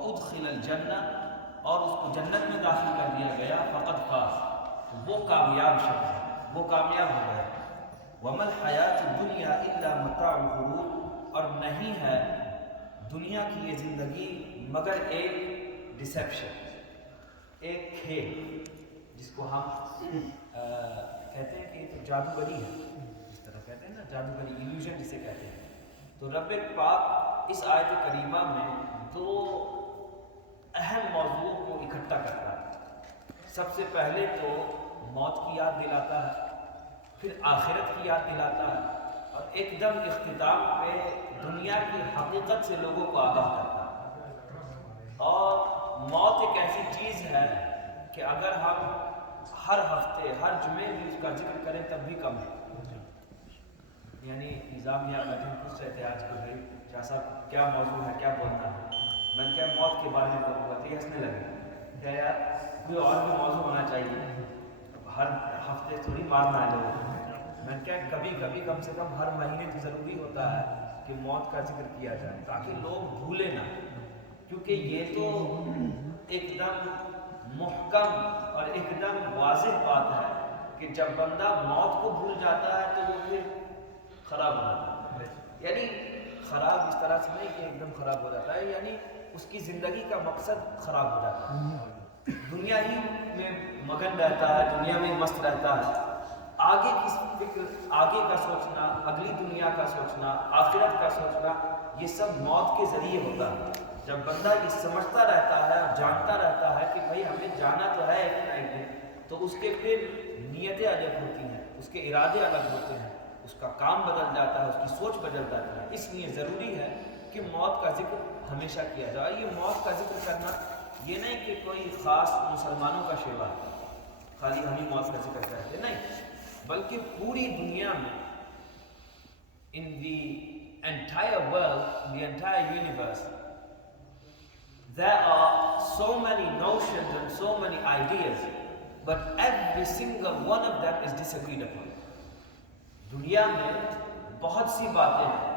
वउदखिलल जन्नह, और उसको जन्नत में दाखिल कर दिया गया, फ़क़द फ़ाज़, तो वो कामयाब शख्स है, वो कामयाब हो गया। वमल हयातुद दुनिया इल्ला मताउल गुरूर, और नहीं है दुनिया की ये ज़िंदगी मगर एक डिसेप्शन, एक खेल, जिसको हम कहते हैं कि तो जादूगरी है, इस तरह कहते हैं ना, जादूगरी, इल्यूजन जिसे कहते हैं। तो रब पाक इस आयत करीमा में दो अहम मौजूओं को इकट्ठा करता है। सबसे पहले तो मौत की याद दिलाता है, फिर आखिरत की याद दिलाता है, और एकदम इख्तिताम पे दुनिया की हकीकत से लोगों को आगाह करता है। और मौत एक ऐसी चीज़ है कि अगर हम हर हफ्ते हर जुमे भी उसका जिक्र करें तब भी कम है। यानी निज़ाम यहाँ बैठे पूछ रहे थे आज को, भाई क्या साहब क्या मौजूद है, क्या बोलना है? मैंने कहा मौत के बारे में बोलूँगा, तो ये हंसने लगे, क्या यार कोई और भी मौजूद होना चाहिए, हर हफ्ते थोड़ी मारना है लोगों को। मैंने कहा कभी कभी कम से कम हर महीने तो ज़रूरी होता है कि मौत का जिक्र किया जाए, ताकि लोग भूले ना, क्योंकि ये तो एकदम मुहकम और एकदम वाज़ेह बात है कि जब बंदा मौत को भूल जाता है तो वो फिर ख़राब हो जाता है। यानी ख़राब इस तरह से नहीं कि एकदम ख़राब हो जाता है, यानी उसकी ज़िंदगी का मकसद ख़राब हो जाता है, दुनिया ही में मगन रहता है, दुनिया में मस्त रहता है। आगे की फिक्र, आगे का सोचना, अगली दुनिया का सोचना, आखिरत का सोचना, ये सब मौत के ज़रिए होता है। जब बंदा ये समझता रहता है और जानता रहता है कि भाई हमें जाना तो है एक ना एक दिन, तो उसके फिर नीयतें अलग होती हैं, उसके इरादे अलग होते हैं, उसका काम बदल जाता है, उसकी सोच बदल जाती है। इसलिए ज़रूरी है कि मौत का जिक्र हमेशा किया जाए। ये मौत का जिक्र करना ये नहीं कि कोई ख़ास मुसलमानों का शेवा है, खाली हम ही मौत का जिक्र करते नहीं, बल्कि पूरी दुनिया में, in the entire world, the entire universe, there are so many notions and so many ideas, but every single one of them is disagreed upon. दुनिया में बहुत सी बातें हैं,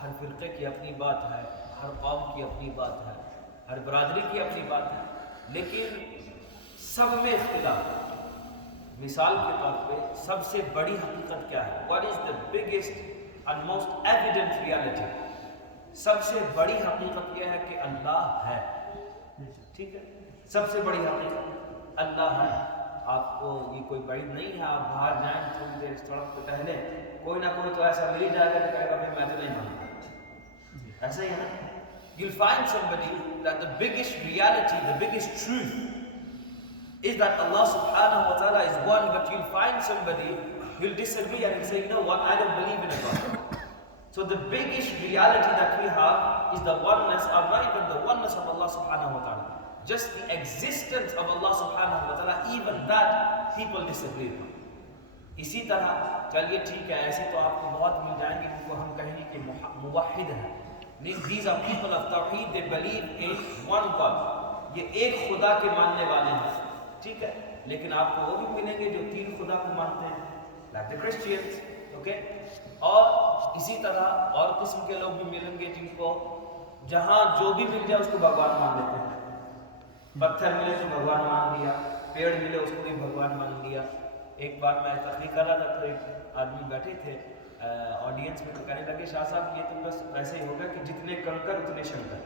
हर फिरके की अपनी बात है, हर कौम की अपनी बात है, हर बरादरी की अपनी बात है, लेकिन सब में इख्तिलाफ। मिसाल के तौर पे सबसे बड़ी हकीकत क्या है? What is the biggest and most evident reality? सबसे बड़ी हकीकत यह है कि अल्लाह है, ठीक है, सबसे बड़ी हकीकत अल्लाह है। आपको ये कोई बड़ी नहीं है, आप बाहर जाएं थोड़ी देर सड़क पे टहले, कोई ना कोई तो ऐसा मिल ही जाएगा कि कहेगा भाई मैं तो नहीं मानता, ऐसा ही है ना। You'll find somebody that the biggest reality, the biggest truth is that Allah subhanahu wa ta'ala is one, but you'll find somebody who'll disagree and he'll say, you know what, I don't believe in a God. So the biggest reality that we have is the oneness, or not even the oneness of Allah subhanahu wa ta'ala. Just the existence of Allah subhanahu wa ta'ala, even that people disagree with. इसी तरह चलिए ठीक है, ऐसे तो आपको बहुत मिल जाएंगे जिनको हम कहेंगे कि मुवहिद है। These are people of tawheed, they believe in one God. ये एक खुदा के मानने वाले हैं, ठीक है, लेकिन आपको वो भी मिलेंगे जो तीन खुदा को मानते हैं, like the Christians, okay? और इसी तरह और किस्म के लोग भी मिलेंगे जिनको जहाँ जो भी मिल जाए उसको भगवान मान लेते हैं। पत्थर मिले तो भगवान मान लिया, पेड़ मिले उसको भी भगवान मान लिया। एक बार मैं तकरीर कर रहा था तो एक आदमी बैठे थे ऑडियंस में, तो कहने लगे शाह साहब ये तो बस ऐसे ही होगा कि जितने कंकर उतने शंकर,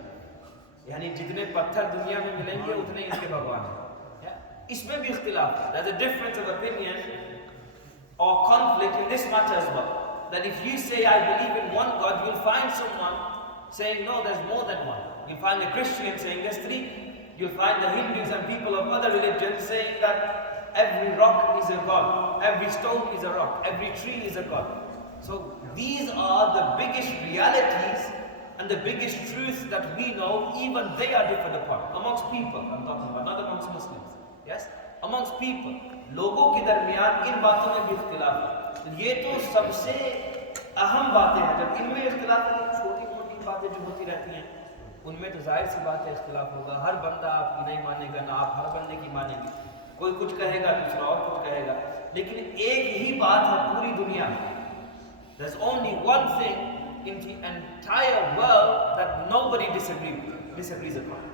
यानी जितने पत्थर दुनिया में मिलेंगे उतने इनके भगवान हैं। इसमें भी इख्तिलाफ है, there's a difference of opinion or conflict in this matter as well. That if you say I believe in one God, you'll find someone saying no, there's more than one. You'll find the Christians saying there's three. You'll find the Hindus and people of other religions saying that every rock is a god, every stone is a rock, every tree is a god. So these are the biggest realities and the biggest truths that we know, even they are different apart. Amongst people, I'm talking about, not amongst Muslims. Yes? Amongst people. लोगों के दरमियान इन बातों में भी इख्तिलाफ है। ये तो सबसे अहम बातें हैं। जब इनमें इख्तिलाफ है, छोटी मोटी बातें जो होती रहती हैं उनमें तो जाहिर सी बात है इख्तिलाफ होगा। हर बंदा आपकी नहीं मानेगा, ना आप हर बंदे की मानेंगे। कोई कुछ कहेगा, दूसरा और कुछ कहेगा, लेकिन एक ही बात है पूरी दुनिया में। There's only one thing in the entire world that nobody disagrees upon.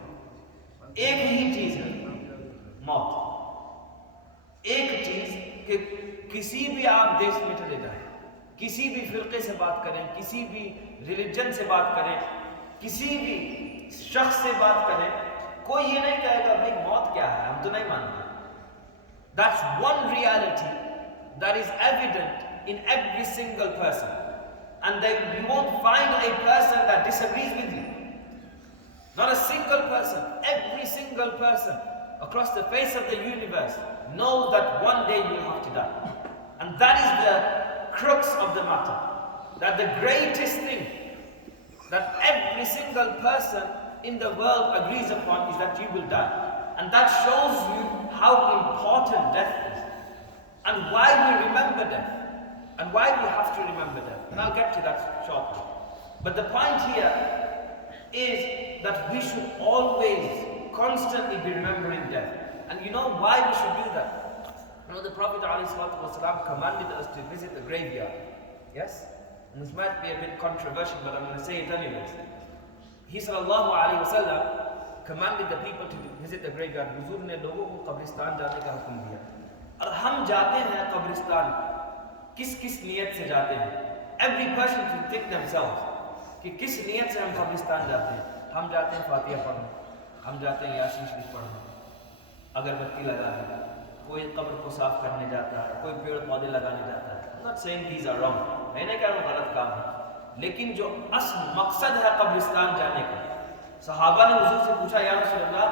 एक ही चीज है, मौत। एक चीज कि किसी भी आप देश में चले जाएं, किसी भी फिरके से बात करें, किसी भी रिलीजन से बात करें, किसी भी शख्स से बात करें, कोई ये नहीं कहेगा भाई मौत क्या है, हम तो नहीं मानते। That's one reality that is evident in every single person, and then you won't find a person that disagrees with you. Not a single person. Every single person across the face of the universe knows that one day you will have to die. And that is the crux of the matter. That the greatest thing that every single person in the world agrees upon is that you will die. And that shows you how important death is. And why we remember death. And why we have to remember death. And I'll get to that shortly. But the point here is that we should always, constantly be remembering death. And you know why we should do that? You know, the Prophet ﷺ commanded us to visit the graveyard. Yes? And this might be a bit controversial, but I'm going to say it anyways. He ﷺ commanded the people to visit the graveyard. Huzur ne logo ko qabristan jaane ka hukum diya. Aur hum jaate hain qabristan, kis niyat se jaate hain? Every person should think themselves कि किस नियत से हम कब्रिस्तान जाते हैं। हम जाते हैं फातिहा पढ़ने, हम जाते हैं यासीन शरीफ पढ़ने, अगरबत्ती लगाने, कोई कब्र को साफ करने जाता है, कोई पेड़ पौधे लगाने जाता है। I'm not saying these are wrong, मैं नहीं कह रहा हूँ गलत काम है, लेकिन जो असल मकसद है कब्रिस्तान जाने का, सहाबा ने हुजूर से पूछा या रसूल अल्लाह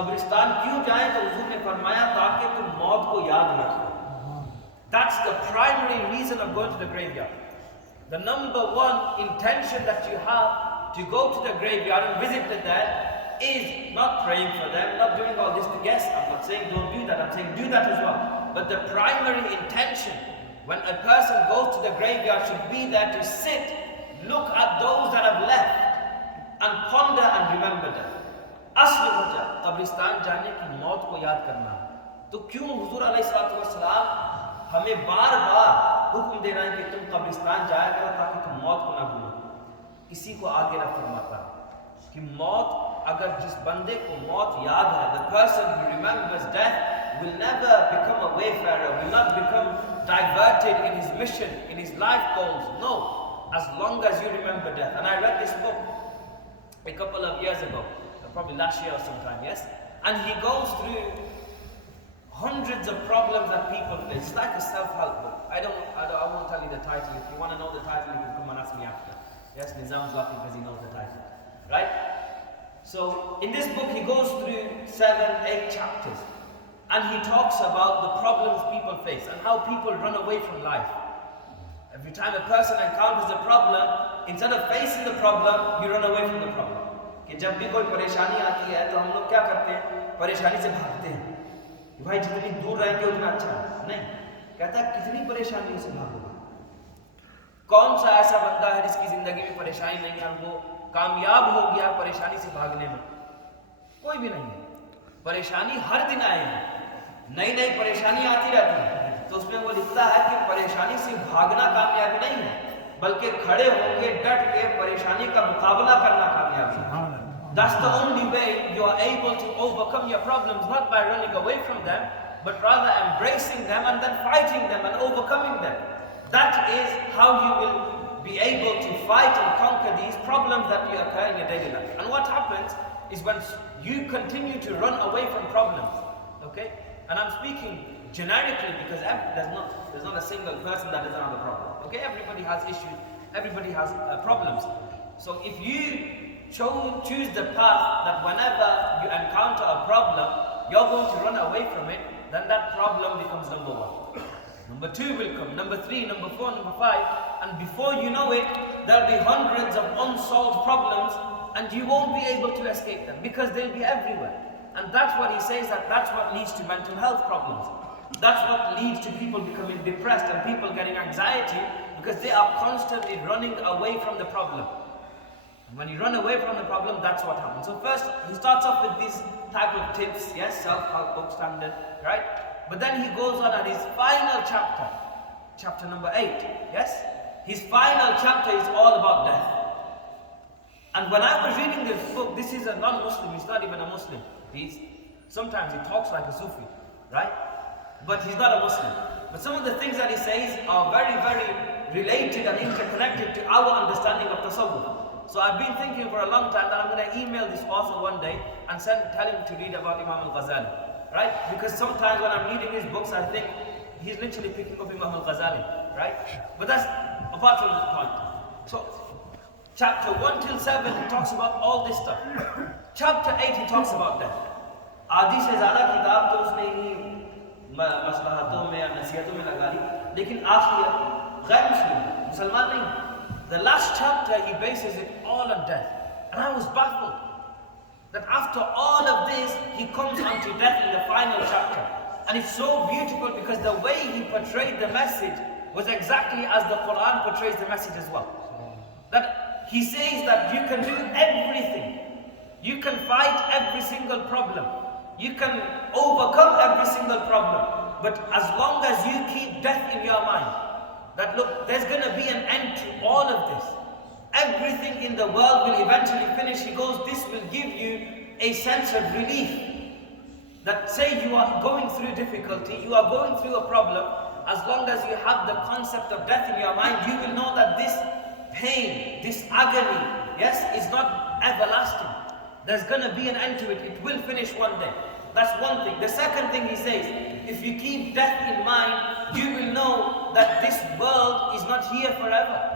कब्रिस्तान क्यों जाएं, तो हुजूर ने फरमाया ताकि तुम मौत को याद रखो। That's the primary reason of going to the graveyard. The number one intention that you have to go to the graveyard and visit the dead is not praying for them, not doing all this. Yes, I'm not saying don't do that, I'm saying do that as well. But the primary intention when a person goes to the graveyard should be there to sit, look at those that have left and ponder and remember them. असली वजह कब्रिस्तान जाने की मौत को याद करना। तो क्यों हुजूर अलैहिस्सलाम हमें बार बार हुक्म दे रहे हैं कि तुम कब्रिस्तान जाया करो ताकि तुम मौत को ना भूलो। इसी को आगे रख फरमाता कि मौत, अगर जिस बंदे को मौत याद है, the person who remembers death will never become a wayfarer, will not become diverted in his mission, in his life goals. No, as long as you remember death. And I read this book a couple of years ago, probably last year or sometime, yes? And he goes through hundreds of problems that people face. It's like a self-help book. I won't tell you the title. If you want to know the title, you can come and ask me after. Yes, Nizam's laughing because he knows the title. Right? So, in this book, he goes through 7, 8 chapters. And he talks about the problems people face and how people run away from life. Every time a person encounters a problem, instead of facing the problem, you run away from the problem. कि जब भी कोई परेशानी आती है तो हम लोग क्या करते हैं, परेशानी से भागते हैं कि भाई जितनी दूर रहेंगे उतना अच्छा है। नहीं, कहता है कितनी परेशानियों से भागोगे। कौन सा ऐसा बंदा है जिसकी जिंदगी में परेशानी नहीं है, वो कामयाब हो गया परेशानी से भागने में? कोई भी नहीं है। परेशानी हर दिन आएगी, नई नई परेशानी आती रहती है। तो उसमें वो लिखता है कि परेशानी से भागना कामयाबी नहीं है, बल्कि खड़े होकर डट के परेशानी का मुकाबला करना कामयाबी है। That's the only way you are able to overcome your problems, not by running away from them, but rather embracing them and then fighting them and overcoming them. That is how you will be able to fight and conquer these problems that you occur in your daily life. And what happens is when you continue to run away from problems, okay? And I'm speaking generically because there's not a single person that doesn't have a problem. Okay, everybody has issues, everybody has problems. So if you choose the path that whenever you encounter a problem, you're going to run away from it, then that problem becomes number 1. Number 2 will come, number 3, number 4, number 5, and before you know it, there'll be hundreds of unsolved problems, and you won't be able to escape them because they'll be everywhere. And that's what he says, that's what leads to mental health problems. That's what leads to people becoming depressed and people getting anxiety because they are constantly running away from the problem. And when you run away from the problem, that's what happens. So first, he starts off with these type of tips, yes, self-help book standard, right? But then he goes on at his final chapter, chapter number 8, yes? His final chapter is all about death. And when I was reading this book, this is a non-Muslim, he's not even a Muslim. Sometimes he talks like a Sufi, right? But he's not a Muslim. But some of the things that he says are very, very related and interconnected to our understanding of tasawwuf. So I've been thinking for a long time that I'm going to email this author one day and tell him to read about Imam al-Ghazali, right? Because sometimes when I'm reading his books, I think he's literally picking up Imam al-Ghazali, right? But that's apart from the point. So chapter 1 till 7, he talks about all this stuff. Chapter 8, he talks about death. आधी से ज़्यादा किताब तो उसने इन्हीं मसलहतों में या नसीहतों में लगा ली, लेकिन आखिर गैर मुसलमान नहीं. The last chapter he bases it all on death, and I was baffled that after all of this he comes onto death in the final chapter, and it's so beautiful because the way he portrayed the message was exactly as the Quran portrays the message as well. That he says that you can do everything, you can fight every single problem, you can overcome every single problem, but as long as you keep death in your mind, that look, there's going to be an end to all of this. Everything in the world will eventually finish. He goes, this will give you a sense of relief. That say you are going through difficulty, you are going through a problem, as long as you have the concept of death in your mind, you will know that this pain, this agony, yes, is not everlasting. There's going to be an end to it. It will finish one day. That's one thing. The second thing he says, if you keep death in mind, you will know that this world is not here forever.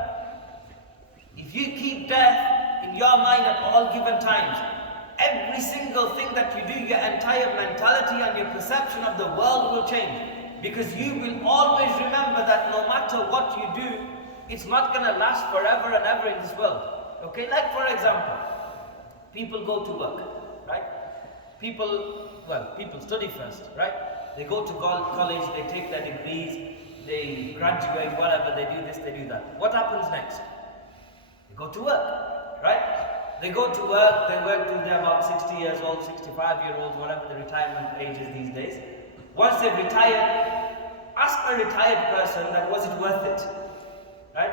If you keep death in your mind at all given times, every single thing that you do, your entire mentality and your perception of the world will change. Because you will always remember that no matter what you do, it's not going to last forever and ever in this world. Okay, like for example, people go to work, right? People study first, right? They go to college, they take their degrees, they graduate, whatever, they do this, they do that. What happens next? They go to work, right? They go to work, they work till they're about 60 years old, 65-year-old, whatever the retirement age is these days. Once they've retired, ask a retired person that was it worth it, right?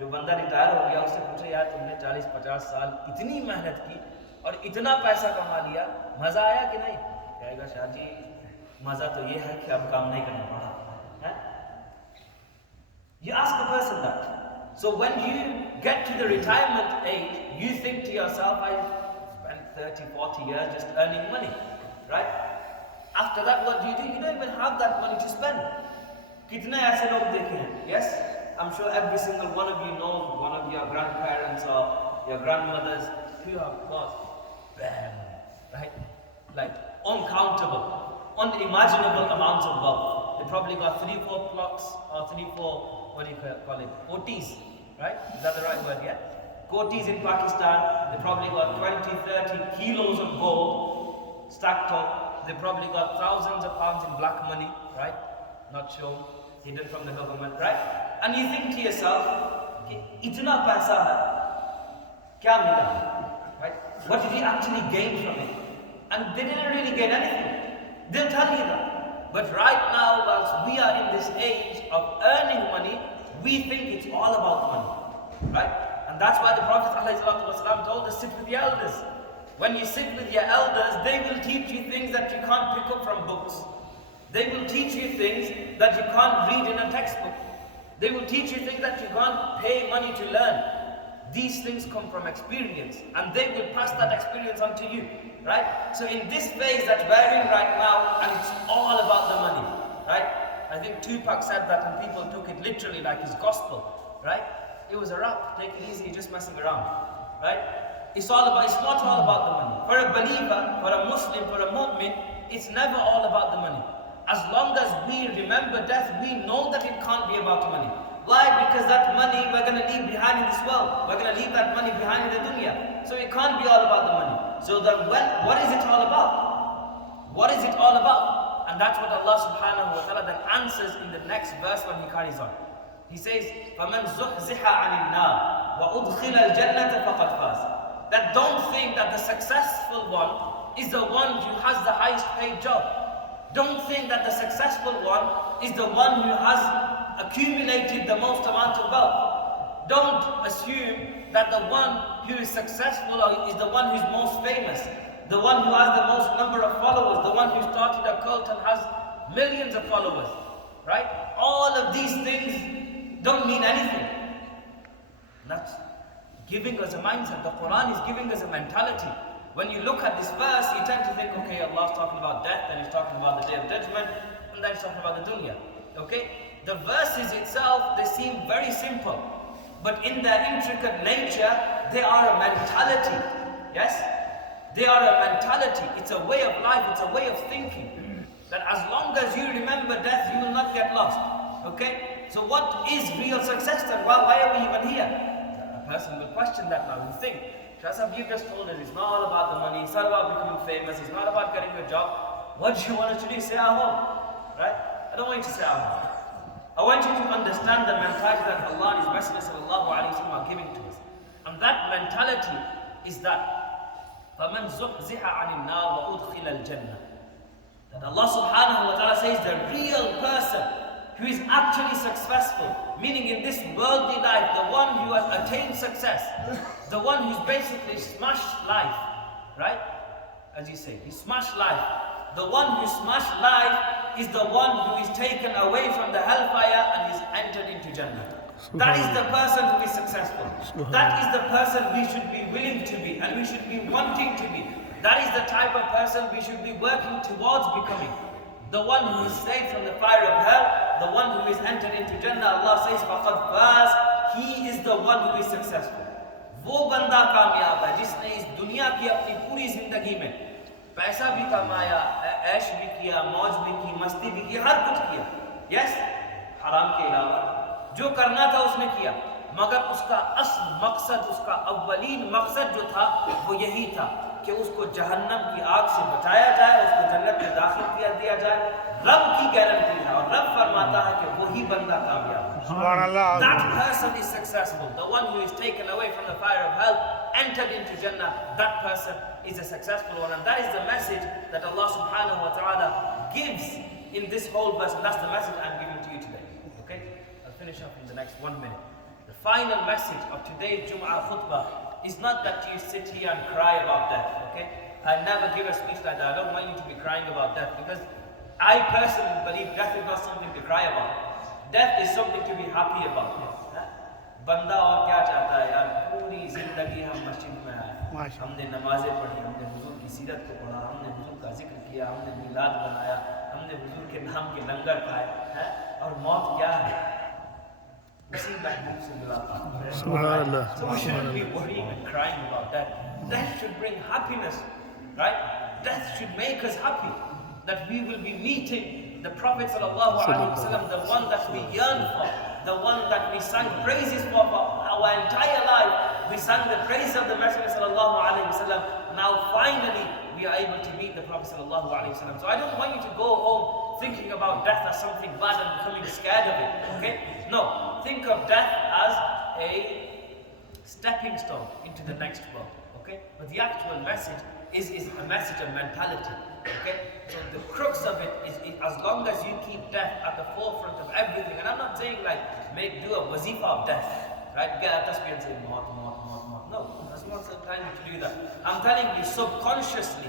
जो बंदा retire हो गया उससे पूछे यार तुमने 40-50 साल इतनी मेहनत की और इतना पैसा कमा लिया, मजा आया कि नहीं? कहेगा शाह जी मजा तो ये है कि अब काम नहीं करना पड़ा. You ask a person that. So when you get to the retirement age, you think to yourself, I spent 30-40 years just earning money, right? After that, what do? You don't even have that money to spend. कितने ऐसे लोग देखे हैं? Yes, I'm sure every single one of you knows one of your grandparents or your grandmothers who have got bam, right? Like uncountable, unimaginable amounts of wealth. They probably got 3-4 plots or 3-4, what do you call it, kotis, right? Is that the right word? Yeah. Kotis in Pakistan, they probably got 20-30 kilos of gold stacked up. They probably got thousands of pounds in black money, right? Not shown, hidden from the government, right? And you think to yourself, itna paisa hai, kya mila, right? What did he actually gain from it? And they didn't really gain anything. They'll tell you that. But right now, whilst we are in this age of earning money, we think it's all about money, right? And that's why the Prophet ﷺ told us, sit with the elders. When you sit with your elders, they will teach you things that you can't pick up from books. They will teach you things that you can't read in a textbook. They will teach you things that you can't pay money to learn. These things come from experience, and they will pass that experience on to you, right? So in this phase that we're in right now, and it's all about the money, right? I think Tupac said that and people took it literally like his gospel, right? It was a rap, take it easy, you're just messing around, right? It's not all about the money. For a believer, for a Muslim, for a mu'min, it's never all about the money. As long as we remember death, we know that it can't be about money. Why? Because that money we're going to leave behind in this world. We're going to leave that money behind in the dunya. So it can't be all about the money. So then what is it all about? What is it all about? And that's what Allah subhanahu wa ta'ala then answers in the next verse when he carries on. He says, فَمَنْ زُحْزِحَ عَنِ النَّارِ وَأُدْخِلَ الْجَنَّةَ فَقَدْ فَازَ. That don't think that the successful one is the one who has the highest paid job. Don't think that the successful one is the one who has accumulated the most amount of wealth. Don't assume that the one who is successful or is the one who is most famous, the one who has the most number of followers, the one who started a cult and has millions of followers, right? All of these things don't mean anything. That's giving us a mindset. The Quran is giving us a mentality. When you look at this verse, you tend to think, okay, Allah's talking about death, and He's talking about the Day of Judgment, and then He's talking about the dunya. Okay? The verses itself, they seem very simple, but in their intricate nature, they are a mentality. Yes? They are a mentality. It's a way of life. It's a way of thinking. That as long as you remember death, you will not get lost. Okay? So what is real success then? Well, why are we even here? A person will question that now and think, Shah, you just told us it's not all about the money, it's not about becoming famous, it's not about getting a job. What do you want us to do? Stay at home. Right? I don't want you to stay at home. I want you to understand the mentality that Allah and His Messenger sallallahu alayhi wa sallam are giving to us. And that mentality is that فَمَنْ زُحْزِحَ عَنِ النَّارِ وَأُدْخِلَ الْجَنَّةِ. That Allah subhanahu wa ta'ala says the real person who is actually successful, meaning in this worldly life, the one who has attained success, the one who's basically smashed life, right? As you say, he smashed life. The one who smashed life is the one who is taken away from the hellfire and is entered into Jannah. That is the person who is successful. That is the person we should be willing to be and we should be wanting to be. That is the type of person we should be working towards becoming. The one who is saved from the fire of hell, the one who is entered into Jannah, Allah says, فَقَدْ فَازَ. He is the one who is successful. वो बंदा कामयाब है जिसने इस दुनिया की अपनी पूरी जिंदगी में पैसा भी कमाया, ऐश भी किया, मौज भी की, मस्ती भी की, हर कुछ किया. यस, हराम के अलावा जो करना था उसने किया, मगर उसका असल मकसद, उसका अव्वलीन मकसद जो था वो यही था कि उसको जहन्नम की आग से बचाया जाए, उसको जन्नत में दाखिल किया दिया जाए. रब की गारंटी है और रब फरमाता है कि वही बंदा कामयाब है. That person is successful. The one who is taken away from the fire of hell, entered into Jannah, that person is a successful one. And that is the message that Allah subhanahu wa ta'ala gives in this whole verse. And that's the message I'm giving to you today. Okay? I'll finish up in the next 1 minute. The final message of today's Jum'ah khutbah is not that you sit here and cry about death. Okay? I never give a speech like that. I don't want you to be crying about death, because I personally believe death is not something to cry about. Death is something to be happy about. बंदा और क्या चाहता है यार, पूरी जिंदगी हम मस्जिद में आए, हमने नमाजें पढ़ी, हमने हुजूर की सीरत को पढ़ा, हमने हुजूर का जिक्र किया, हमने मिलाद बनाया, हमने हुजूर के नाम के लंगर खाए, और मौत क्या है? उसी महबूब से मुलाकात. So we shouldn't be worrying and crying about that. Death should bring happiness, right? Death should make us happy that we will be meeting the Prophet sallallahu alaihi wasallam, the one that we yearn for, the one that we sang praises for our entire life. We sang the praise of the Messenger sallallahu alaihi wasallam. Now finally we are able to meet the Prophet sallallahu alaihi wasallam. So I don't want you to go home thinking about death as something bad and becoming scared of it. Okay? No. Think of death as a stepping stone into the next world. Okay? But the actual message is a message of mentality. Okay? So the crux of it is as long as you keep death at the forefront of everything, and I'm not saying like do a wazifa of death, right? Get a tasbih and say maut. No, that's not the time to do that. I'm telling you, subconsciously,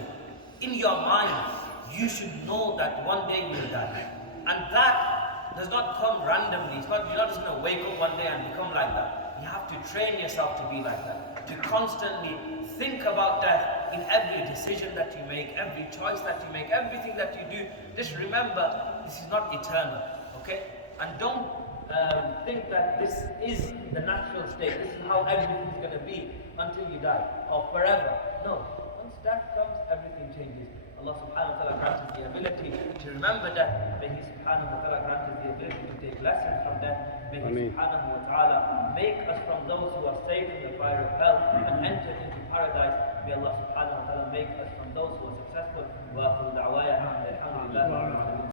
in your mind, you should know that one day you will die. And that does not come randomly. You're not just going to wake up one day and become like that. You have to train yourself to be like that. To constantly think about death in every decision that you make, every choice that you make, everything that you do. Just remember, this is not eternal, okay? And don't think that this is the natural state. This is how everything is going to be until you die, or forever. No. Once death comes, everything changes. Allah subhanahu wa ta'ala grants us the ability to remember death. May He subhanahu wa ta'ala grant us the ability to take lessons from death. May He subhanahu wa ta'ala make us from those who are saved from the fire of hell and entered into paradise. May Allah subhanahu wa ta'ala make us from those who are successful